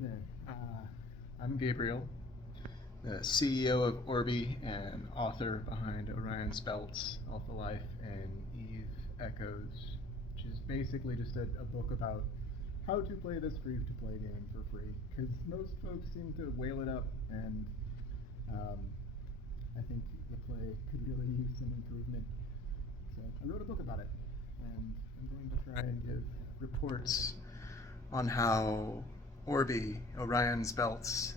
there. I'm Gabriel, the CEO of Orbi and author behind Orion's Belts, Alpha Life, and Eve Echoes, which is basically just a book about how to play this free-to-play game for free. Because most folks seem to whale it up, and I think the play could really use some improvement. So I wrote a book about it, and I'm going to try and give reports on how Orbi, Orion's Belts,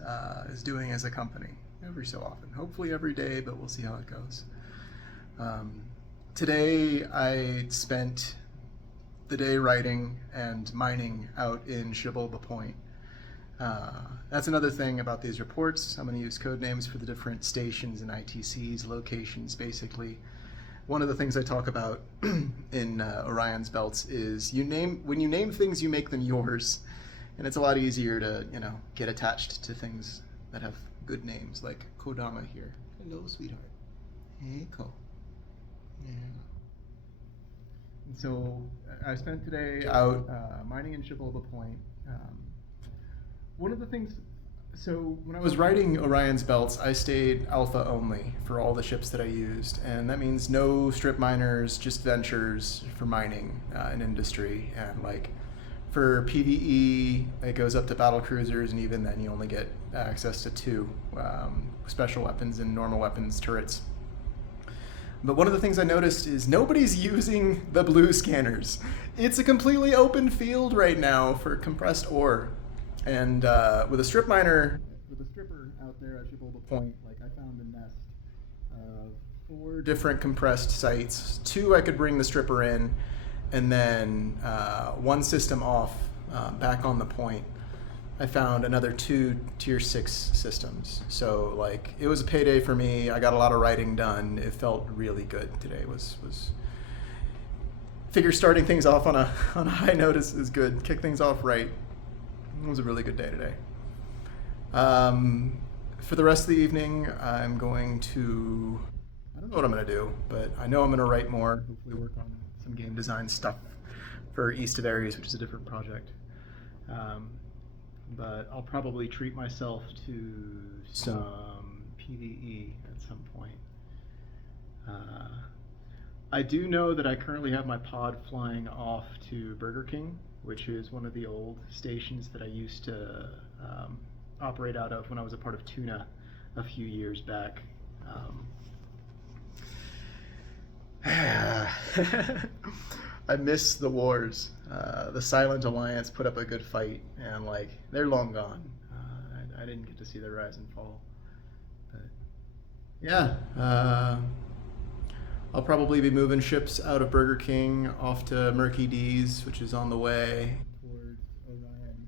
is doing as a company every so often. Hopefully every day, but we'll see how it goes. Today I spent the day writing and mining out in Shiboba Point. That's another thing about these reports. I'm going to use code names for the different stations and ITCs, locations, basically. One of the things I talk about in Orion's Belts is when you name things, you make them yours. And it's a lot easier to, get attached to things that have good names, like Kodama here. Hello, sweetheart. Hey, Ko. Yeah. And so I spent today out mining in Shiboba Point. One of the things, so when I was writing Orion's Belts, I stayed alpha only for all the ships that I used. And that means no strip miners, just ventures for mining in industry. And for PvE, it goes up to battle cruisers, and even then you only get access to 2 special weapons and normal weapons turrets. But one of the things I noticed is nobody's using the blue scanners. It's a completely open field right now for compressed ore. And with a stripper out there at Shiboba Point, I found a nest of 4 different compressed sites. 2 I could bring the stripper in, and then 1 system off back on the point. I found another 2 tier 6 systems. So it was a payday for me. I got a lot of writing done. It felt really good today. Figure starting things off on a high note is good. Kick things off right. It was a really good day today. For the rest of the evening, I'm going to, I don't know what I'm going to do, but I know I'm going to write more, hopefully work on some game design stuff for East of Ares, which is a different project. But I'll probably treat myself to some PvE at some point. I do know that I currently have my pod flying off to Burger King, which is one of the old stations that I used to operate out of when I was a part of Tuna a few years back. I miss the wars. The Silent Alliance put up a good fight, and they're long gone. I didn't get to see their rise and fall. But yeah, I'll probably be moving ships out of Burger King off to Murky D's, which is on the way towards Orion,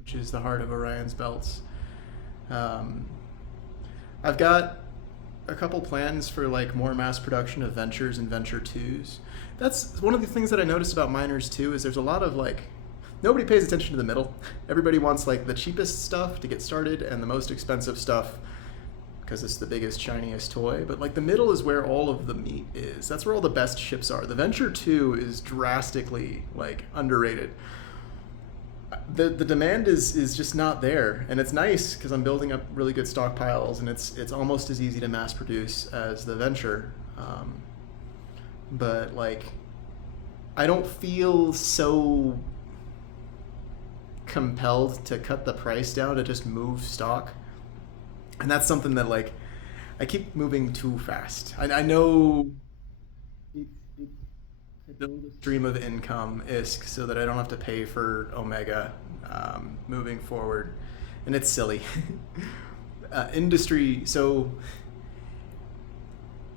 which is the heart of Orion's Belts. I've got a couple plans for more mass production of Ventures and Venture 2s. That's one of the things that I noticed about miners too, is there's a lot of nobody pays attention to the middle. Everybody wants the cheapest stuff to get started and the most expensive stuff because it's the biggest, shiniest toy. But the middle is where all of the meat is. That's where all the best ships are. The Venture 2 is drastically underrated. The demand is just not there, and it's nice because I'm building up really good stockpiles, and it's almost as easy to mass produce as the Venture. But I don't feel so compelled to cut the price down to just move stock. And that's something that I keep moving too fast. I know it's to build a stream of income ISK so that I don't have to pay for Omega moving forward, and it's silly. Industry, so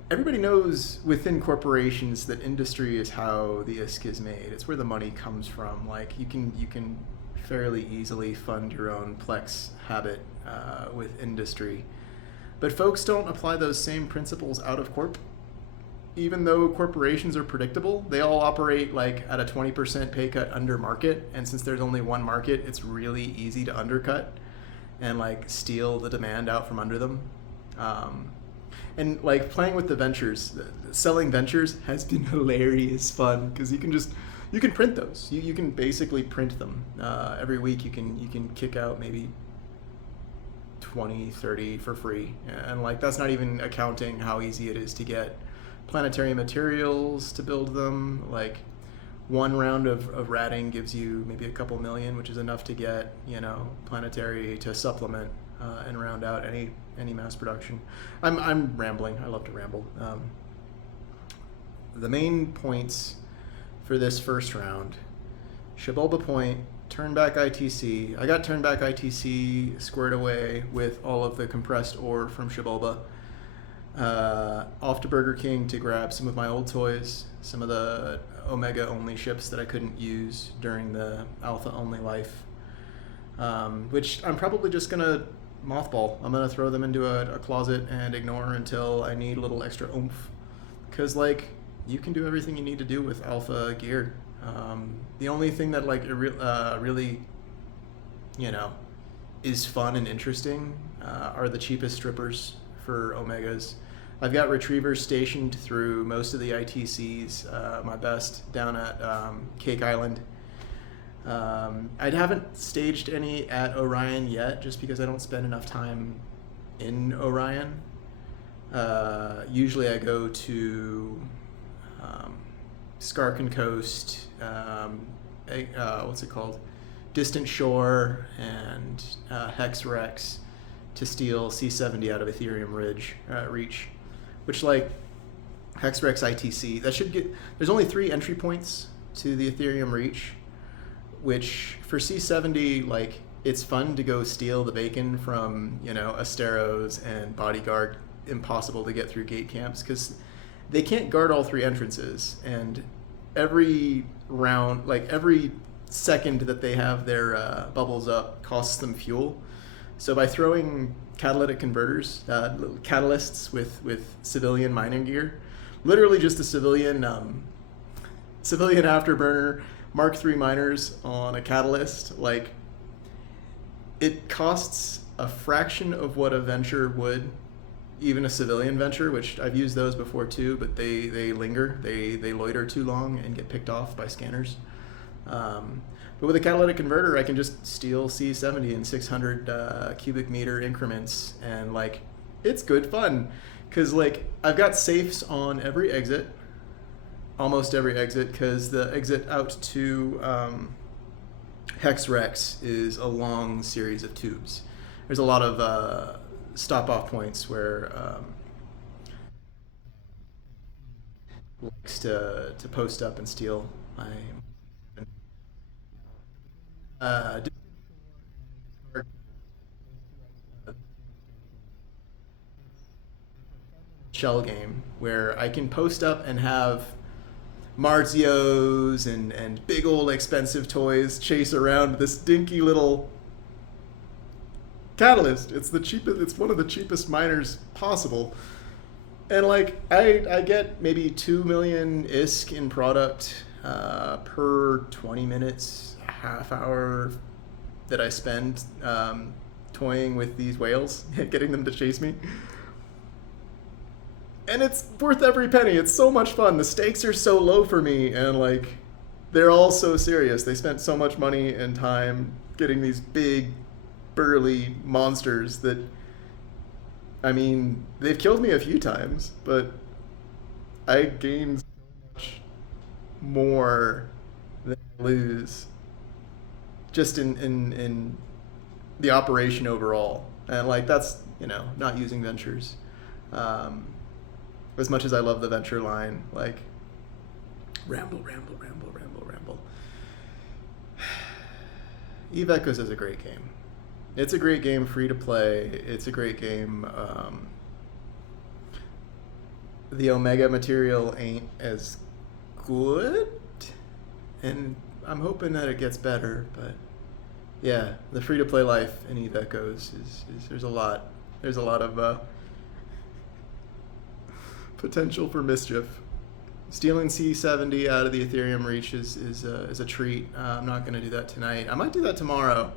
everybody knows within corporations that industry is how the ISK is made. It's where the money comes from. You can fairly easily fund your own Plex habit with industry. But folks don't apply those same principles out of corp. Even though corporations are predictable, they all operate at a 20% pay cut under market. And since there's only one market, it's really easy to undercut and steal the demand out from under them. And playing with the ventures, selling ventures has been hilarious fun because you can just you can print those. You can basically print them. Every week you can kick out maybe 20, 30 for free. And like that's not even accounting how easy it is to get planetary materials to build them. Like one round of ratting gives you maybe a couple million, which is enough to get, planetary to supplement and round out any mass production. I'm rambling. I love to ramble. The main points for this first round: Xibalba Point, Turnback ITC. I got Turnback ITC squared away with all of the compressed ore from Xibalba. Off to Burger King to grab some of my old toys, some of the Omega only ships that I couldn't use during the Alpha only life, which I'm probably just gonna mothball. I'm gonna throw them into a closet and ignore until I need a little extra oomph, because like you can do everything you need to do with Alpha gear. The only thing that like really is fun and interesting are the cheapest strippers for Omegas. I've got retrievers stationed through most of the ITCs, my best down at Cake Island. I haven't staged any at Orion yet, just because I don't spend enough time in Orion. Usually I go to Skarken Coast, what's it called? Distant Shore and Hex Rex to steal C70 out of Ethereum Reach, which like Hex Rex ITC, that should get, there's only 3 entry points to the Ethereum Reach, which for C70, like it's fun to go steal the bacon from, Asteros and Bodyguard, impossible to get through gate camps because they can't guard all 3 entrances, and every round, like every second that they have their bubbles up costs them fuel. So by throwing catalytic converters, little catalysts with civilian mining gear, literally just a civilian afterburner Mark III miners on a catalyst, like it costs a fraction of what a venture would, even a civilian venture, which I've used those before too, but they linger, they loiter too long and get picked off by scanners. But with a catalytic converter, I can just steal C70 in 600 cubic meter increments, and like it's good fun, because like I've got safes on every exit, almost every exit, because the exit out to Hex Rex is a long series of tubes. There's a lot of stop-off points where likes to post up and steal my shell game where I can post up and have Marzios and big old expensive toys chase around this dinky little catalyst. It's the cheapest. It's one of the cheapest miners possible, and like I get maybe 2 million ISK in product per 20 minutes, half hour that I spend toying with these whales, getting them to chase me. And it's worth every penny. It's so much fun. The stakes are so low for me, and like they're all so serious. They spent so much money and time getting these big burly monsters that, I mean, they've killed me a few times, but I gain so much more than I lose just in the operation overall. And like that's, not using ventures. As much as I love the venture line, like ramble. Eve Echoes is a great game. It's a great game, free to play. It's a great game. The Omega material ain't as good, and I'm hoping that it gets better. But yeah, the free to play life in Eve Echoes is there's a lot of potential for mischief. Stealing C70 out of the Ethereum Reach is a treat. I'm not going to do that tonight. I might do that tomorrow.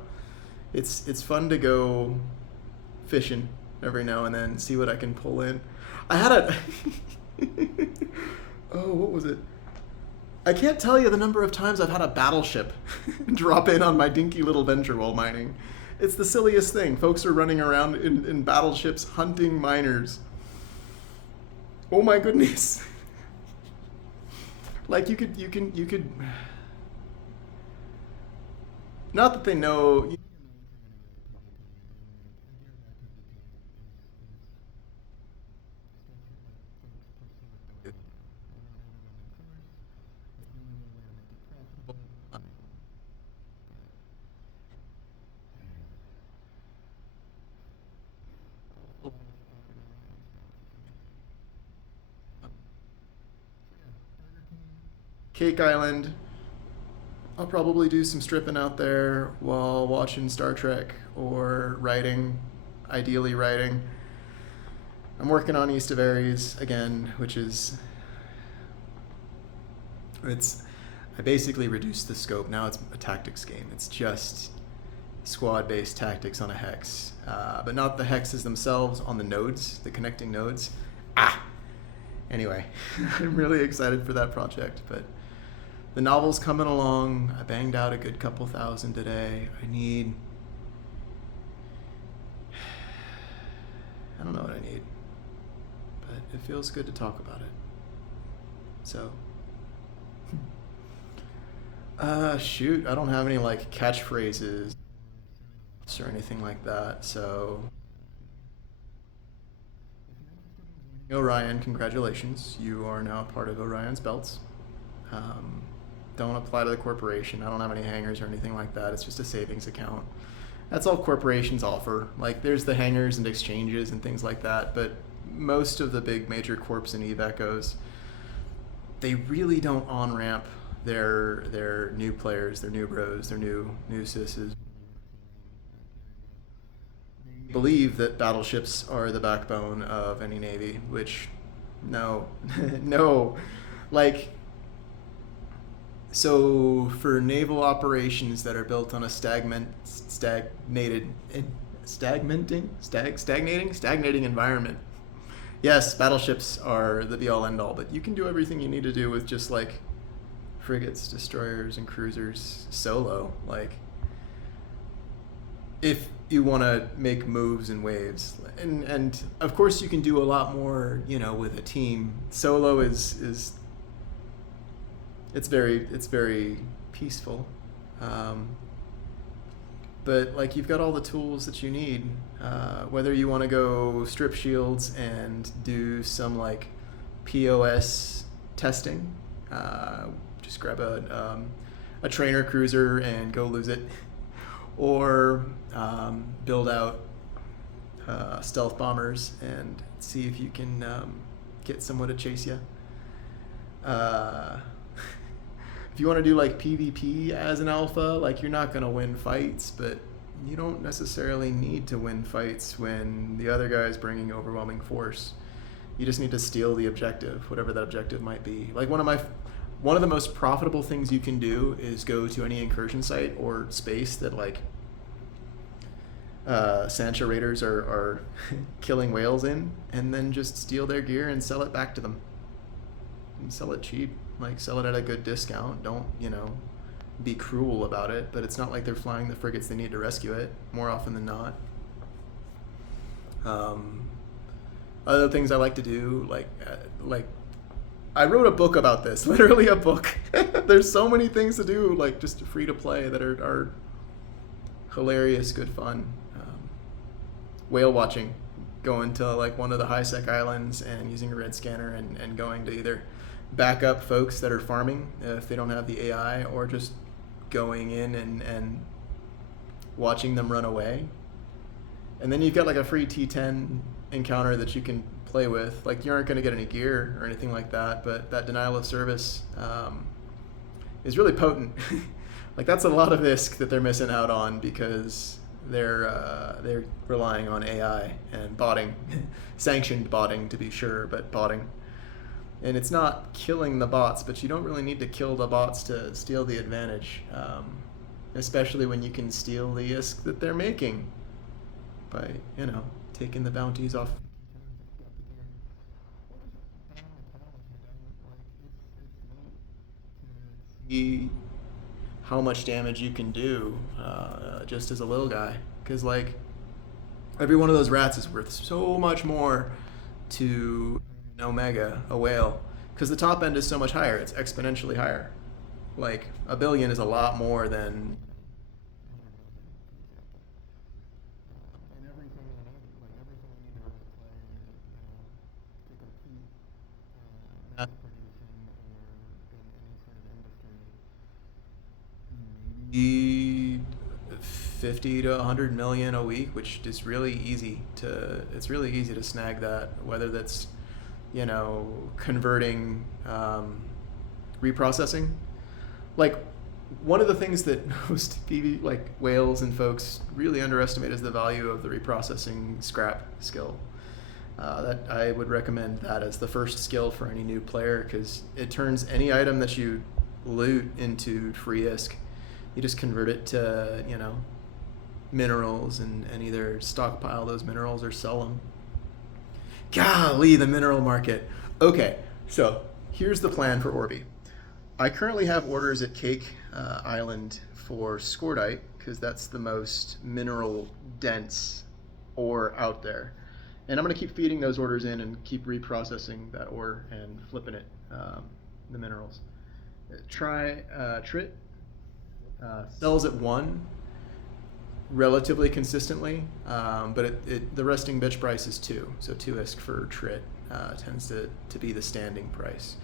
It's fun to go fishing every now and then, see what I can pull in. I had a oh, what was it? I can't tell you the number of times I've had a battleship drop in on my dinky little venture while mining. It's the silliest thing. Folks are running around in battleships hunting miners. Oh my goodness. Like you could. Not that they know. Cake Island. I'll probably do some stripping out there while watching Star Trek or writing, ideally writing. I'm working on East of Ares again, which is it's I basically reduced the scope. Now it's a tactics game. It's just squad-based tactics on a hex, but not the hexes themselves on the nodes, the connecting nodes. Anyway, I'm really excited for that project, but the novel's coming along. I banged out a good couple thousand today. I don't know what I need, but it feels good to talk about it. So, shoot, I don't have any like catchphrases or anything like that. So, Orion, congratulations. You are now part of Orion's belts. Um, don't apply to the corporation. I don't have any hangers or anything like that. It's just a savings account. That's all corporations offer. Like, there's the hangers and exchanges and things like that, but most of the big major corps and Eve Echoes, they really don't on-ramp their new players, their new bros, their new sisses. Believe that battleships are the backbone of any navy, which, no, no. Like, so for naval operations that are built on a stagnating environment, yes, battleships are the be all end all, but you can do everything you need to do with just like frigates, destroyers, and cruisers solo. Like, if you want to make moves and waves, and of course you can do a lot more, with a team. Solo is it's very peaceful, but like you've got all the tools that you need. Whether you want to go strip shields and do some like POS testing, just grab a trainer cruiser and go lose it, or build out stealth bombers and see if you can get someone to chase you. If you want to do like PvP as an alpha, like you're not going to win fights, but you don't necessarily need to win fights when the other guy's bringing overwhelming force. You just need to steal the objective, whatever that objective might be. Like one of the most profitable things you can do is go to any incursion site or space that like Sancha raiders are killing whales in, and then just steal their gear and sell it back to them. And sell it cheap, like sell it at a good discount. Don't, be cruel about it, but it's not like they're flying the frigates they need to rescue it, more often than not. Other things I like to do, like I wrote a book about this, literally a book. There's so many things to do, like just free to play, that are hilarious, good fun. Whale watching, going to like one of the high-sec islands and using a red scanner and going to either back up folks that are farming if they don't have the AI, or just going in and watching them run away. And then you've got like a free T10 encounter that you can play with. Like, you aren't going to get any gear or anything like that, but that denial of service is really potent. Like, that's a lot of ISK that they're missing out on because they're relying on AI and botting, sanctioned botting to be sure, but botting. And it's not killing the bots, but you don't really need to kill the bots to steal the advantage, especially when you can steal the ISK that they're making by, taking the bounties off. see how much damage you can do just as a little guy. Because, like, every one of those rats is worth so much more to an omega, a whale, because the top end is so much higher. It's exponentially higher. Like, a billion is a lot more than. And everything, like everything you need to really play, to compete mass producing or in any sort of industry, maybe 50 to 100 million a week, which is really easy to. It's really easy to snag that, whether that's converting, reprocessing. Like, one of the things that most PV, like whales and folks, really underestimate is the value of the reprocessing scrap skill. That I would recommend that as the first skill for any new player, because it turns any item that you loot into free ISK. You just convert it to minerals and either stockpile those minerals or sell them. Golly, the mineral market. Okay, so here's the plan for Orby. I currently have orders at Cake Island for Scordite, because that's the most mineral dense ore out there. And I'm going to keep feeding those orders in and keep reprocessing that ore and flipping it, the minerals. Trit sells at 1 relatively consistently, but the resting bitch price is 2. So 2 ISK for Trit tends to be the standing price.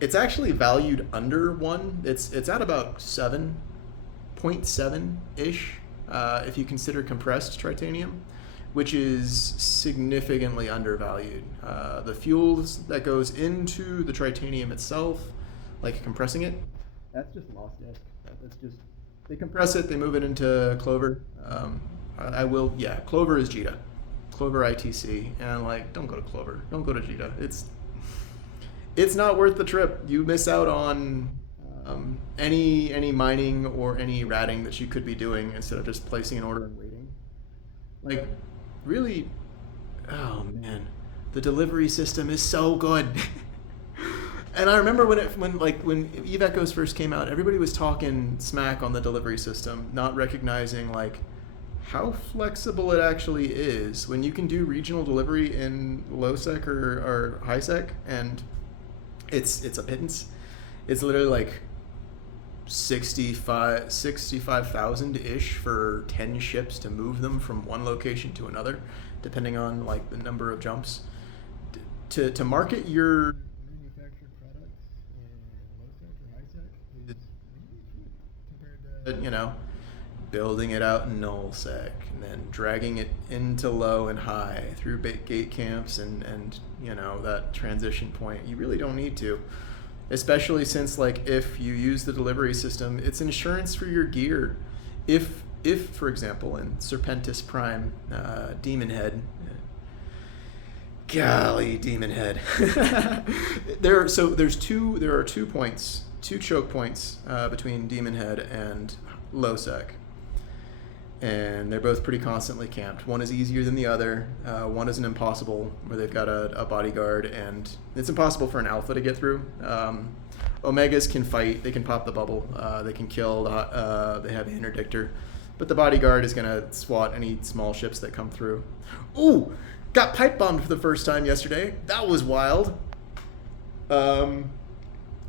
It's actually valued under 1. It's at about 7.7 ish if you consider compressed tritanium, which is significantly undervalued. The fuels that goes into the tritanium itself, like compressing it, that's just lost ISK. That's just, they compress it, they move it into Clover. Clover is JITA. Clover ITC, and like, don't go to Clover, don't go to JITA. It's not worth the trip. You miss out on any mining or any ratting that you could be doing instead of just placing an order and waiting. Like, really, oh man, the delivery system is so good. And I remember when Eve Echoes first came out, everybody was talking smack on the delivery system, not recognizing like how flexible it actually is when you can do regional delivery in low sec or high sec, and it's a pittance. It's literally like 65,000 ish for 10 ships to move them from one location to another, depending on like the number of jumps. To market your manufactured products in low sec or high sec is really cheap compared to building it out in null sec and then dragging it into low and high through gate camps and that transition point. You really don't need to, especially since like if you use the delivery system, it's insurance for your gear. If for example in Serpentis Prime, Demon Head, golly, Demon Head, there are 2 points, 2 choke points between Demon Head and low sec, and they're both pretty constantly camped. One is easier than the other. One is an impossible, where they've got a bodyguard, and it's impossible for an alpha to get through. Omegas can fight, they can pop the bubble, they can kill, they have an interdictor, but the bodyguard is going to swat any small ships that come through. Ooh, got pipe bombed for the first time yesterday. That was wild.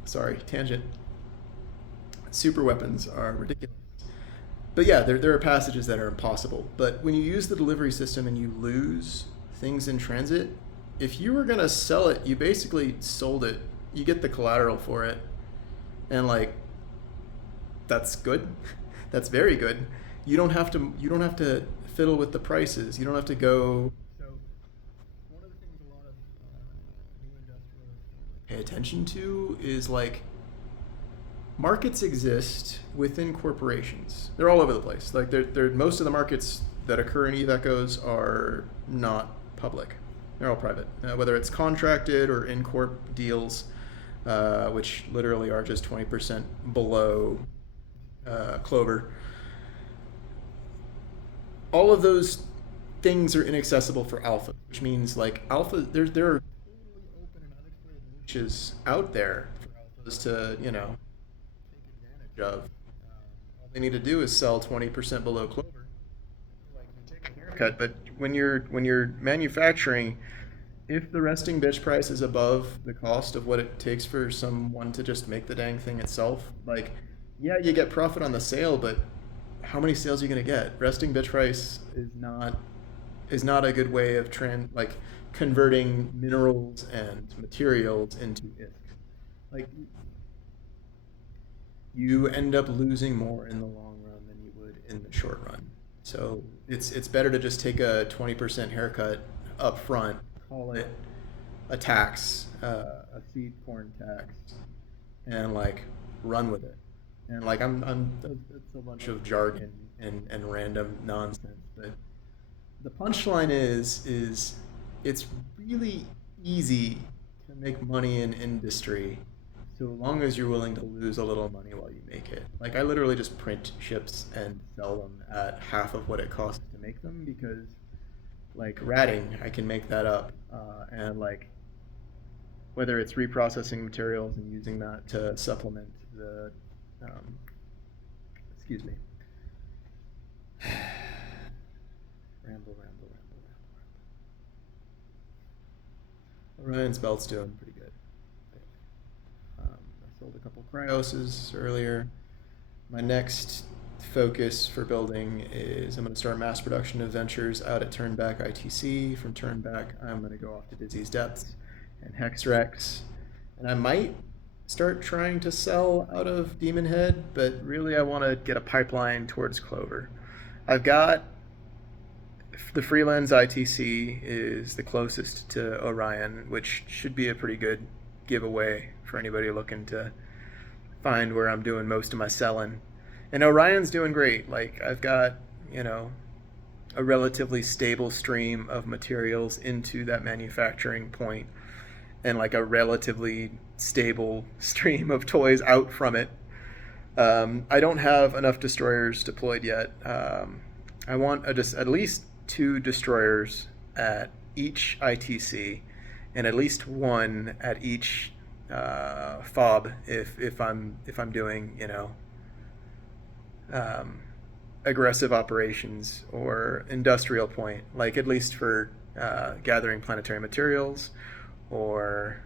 Sorry, tangent. Super weapons are ridiculous. But yeah, there are passages that are impossible. But when you use the delivery system and you lose things in transit, if you were going to sell it, you basically sold it. You get the collateral for it. And like, that's good. That's very good. You don't have to fiddle with the prices. You don't have to go. So one of the things a lot of new industrialists pay attention to is like, markets exist within corporations. They're all over the place. Like they're most of the markets that occur in Eve Echoes are not public. They're all private, whether it's contracted or in corp deals, which literally are just 20% below Clover. All of those things are inaccessible for alpha, which means like alpha, there are totally open and unexplored niches out there for alphas to take of. All they need to do is sell 20% below Clover. Like you take a haircut, but when you're manufacturing, if the resting bitch price is above the cost of what it takes for someone to just make the dang thing itself, like, yeah, you get profit on the sale, but how many sales are you gonna get? Resting bitch price is not a good way of converting minerals and materials into ISK. Like you end up losing more in the long run than you would in the short run. So it's better to just take a 20% haircut up front, call it a tax, a seed corn tax, and like run with it. And like it's a bunch of jargon and random nonsense, but the punchline is it's really easy to make money in industry so long as you're willing to lose a little money while you make it. Like I literally just print ships and sell them at half of what it costs to make them because like ratting, I can make that up. And like whether it's reprocessing materials and using that to supplement the um, excuse me. Ramble. Orion's belt's doing pretty good. I sold a couple cryoses earlier. My next focus for building is I'm going to start mass production of ventures out at Turnback ITC. From Turnback, I'm going to go off to Dizzy's Depths and Hexrex. And I might start trying to sell out of Demon Head, but really I want to get a pipeline towards Clover. I've got the Freelance ITC is the closest to Orion, which should be a pretty good giveaway for anybody looking to find where I'm doing most of my selling. And Orion's doing great. Like I've got, a relatively stable stream of materials into that manufacturing point and like a relatively stable stream of toys out from it. I don't have enough destroyers deployed yet. I want at least 2 destroyers at each ITC, and at least 1 at each fob if I'm doing aggressive operations or industrial point, like at least for gathering planetary materials or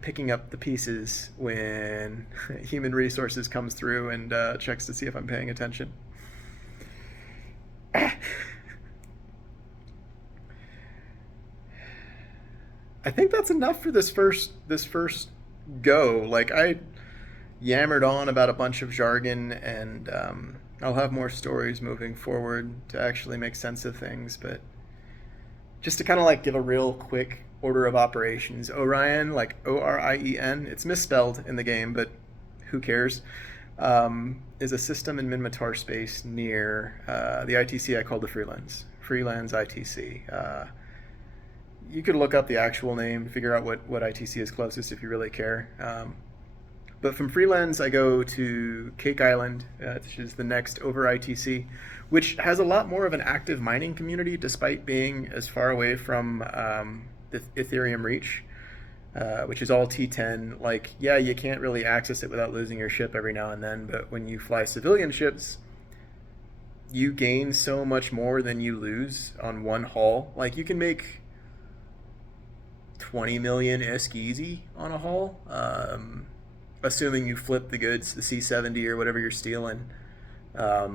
picking up the pieces when human resources comes through and checks to see if I'm paying attention. I think that's enough for this first go. Like I yammered on about a bunch of jargon, and I'll have more stories moving forward to actually make sense of things. But just to kind of like give a real quick order of operations, Orion, like Orien, it's misspelled in the game, but who cares? Is a system in Minmatar space near the ITC I call the Freelance ITC. You could look up the actual name, figure out what ITC is closest if you really care. But from Freelance, I go to Cake Island, which is the next over ITC, which has a lot more of an active mining community despite being as far away from the Ethereum Reach, which is all T10. Like, yeah, you can't really access it without losing your ship every now and then, but when you fly civilian ships, you gain so much more than you lose on one haul. Like, you can make 20 million ISK easy on a haul, assuming you flip the goods, the C70 or whatever you're stealing, at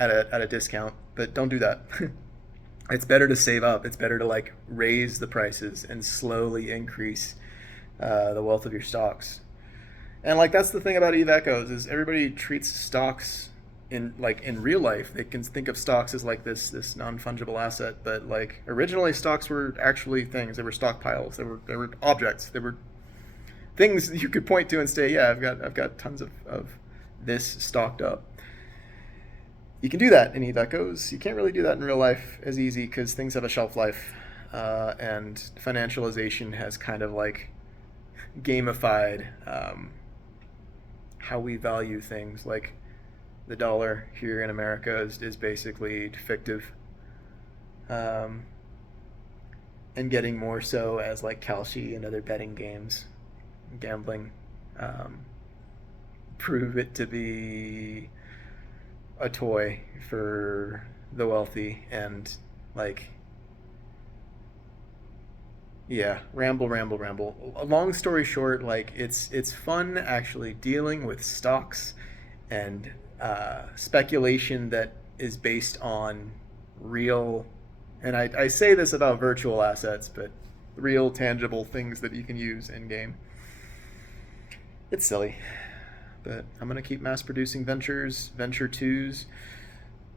a discount. But don't do that. It's better to save up. It's better to like raise the prices and slowly increase the wealth of your stocks. And like that's the thing about Eve Echoes is everybody treats stocks in real life. They can think of stocks as like this non-fungible asset, but like originally stocks were actually things. They were stockpiles. They were objects. They were things you could point to and say, yeah, I've got tons of this stocked up. You can do that in Eve Echoes. You can't really do that in real life as easy because things have a shelf life, and financialization has kind of like gamified how we value things. Like the dollar here in America is basically fictive, and getting more so as like Kalshi and other betting games, gambling. prove it to be a toy for the wealthy. And like, yeah, ramble. A long story short, like it's fun actually dealing with stocks and speculation that is based on real, and I say this about virtual assets, but real tangible things that you can use in game. It's silly, but I'm gonna keep mass producing Venture twos.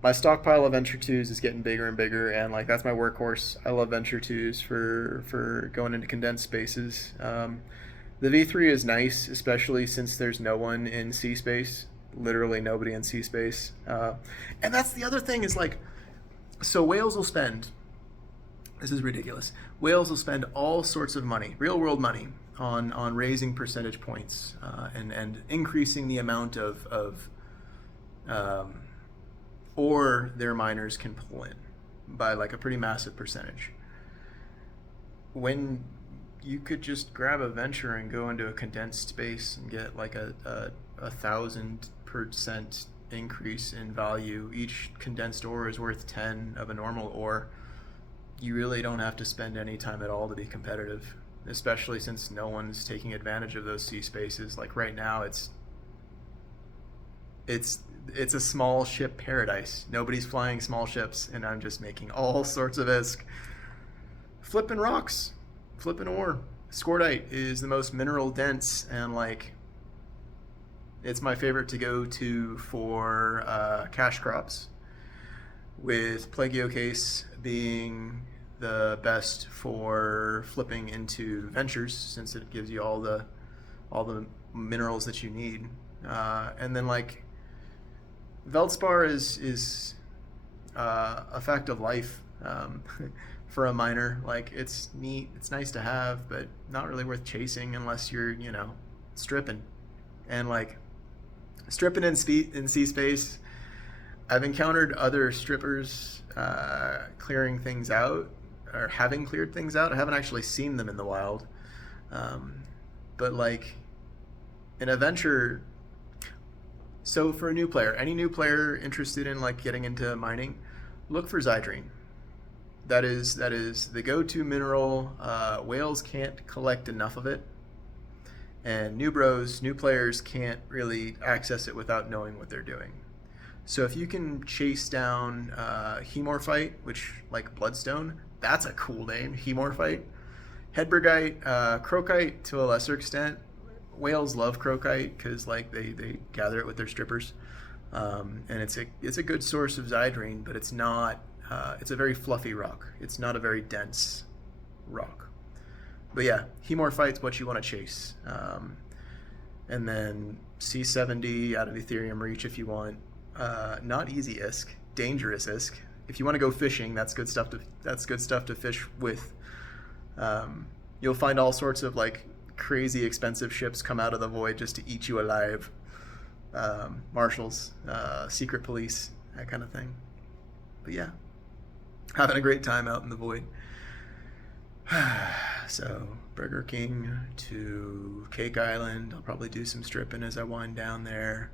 My stockpile of Venture twos is getting bigger and bigger, and like that's my workhorse. I love Venture twos for going into condensed spaces. The V3 is nice, especially since there's no one in C space. Literally nobody in C space. And that's the other thing is like, so whales will spend. This is ridiculous. Whales will spend all sorts of money, real world money, on raising percentage points and increasing the amount of ore their miners can pull in by like a pretty massive percentage. When you could just grab a venture and go into a condensed space and get like a 1,000% increase in value. Each condensed ore is worth 10 of a normal ore. You really don't have to spend any time at all to be competitive, especially since no one's taking advantage of those sea spaces. Like right now, it's a small ship paradise. Nobody's flying small ships, and I'm just making all sorts of ISK. Flipping rocks, flipping ore. Scordite is the most mineral dense, and like it's my favorite to go to for cash crops, with Plagiocase being the best for flipping into ventures, since it gives you all the minerals that you need. And then like Veldspar is a fact of life for a miner. Like it's neat, it's nice to have, but not really worth chasing unless you're stripping. And like stripping in sea space, I've encountered other strippers clearing things out or having cleared things out. I haven't actually seen them in the wild, but like in a venture. So for a new player, any new player interested in like getting into mining, look for Zydrine. That is the go-to mineral. Whales can't collect enough of it, and new players can't really access it without knowing what they're doing. So if you can chase down Hemorphite, which like Bloodstone, that's a cool name, Hemorphite. Hedbergite, Crocite to a lesser extent. Whales love Crocite because like they gather it with their strippers, and it's a good source of Zydrine, but it's not. It's a very fluffy rock. It's not a very dense rock. But yeah, Hemorphite's what you want to chase, and then C70 out of Ethereum Reach if you want. Not easy ISK, dangerous ISK. If you want to go fishing, that's good stuff to fish with. You'll find all sorts of like crazy expensive ships come out of the void just to eat you alive. Marshals, secret police, that kind of thing. But yeah, having a great time out in the void. So Burger King to Cake Island. I'll probably do some stripping as I wind down there.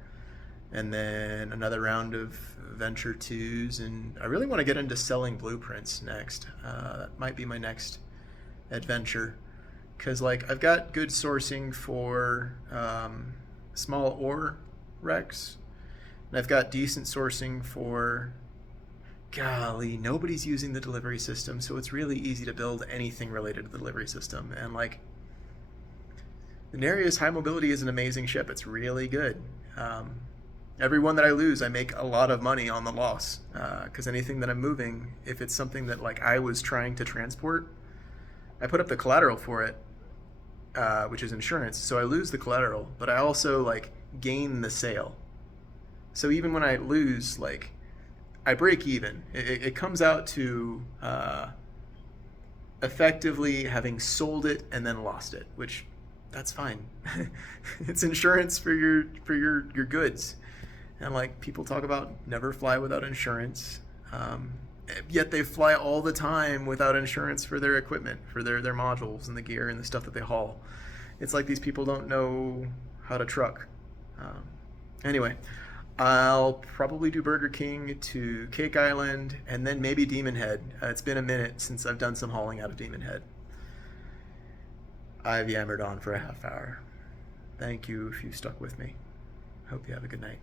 And then another round of Venture 2s, and I really want to get into selling blueprints next. That might be my next adventure, because like I've got good sourcing for small ore wrecks, and I've got decent sourcing for, golly, nobody's using the delivery system, so it's really easy to build anything related to the delivery system. And like the Nereus High Mobility is an amazing ship. It's really good. Every one that I lose, I make a lot of money on the loss, because anything that I'm moving, if it's something that like I was trying to transport, I put up the collateral for it, which is insurance. So I lose the collateral, but I also like gain the sale. So even when I lose, like I break even. It comes out to effectively having sold it and then lost it, which that's fine. It's insurance for your goods. And like people talk about never fly without insurance, yet they fly all the time without insurance for their equipment, for their modules and the gear and the stuff that they haul. It's like these people don't know how to truck. Anyway, I'll probably do Burger King to Cake Island and then maybe Demon Head. It's been a minute since I've done some hauling out of Demon Head. I've yammered on for a half hour. Thank you if you stuck with me. Hope you have a good night.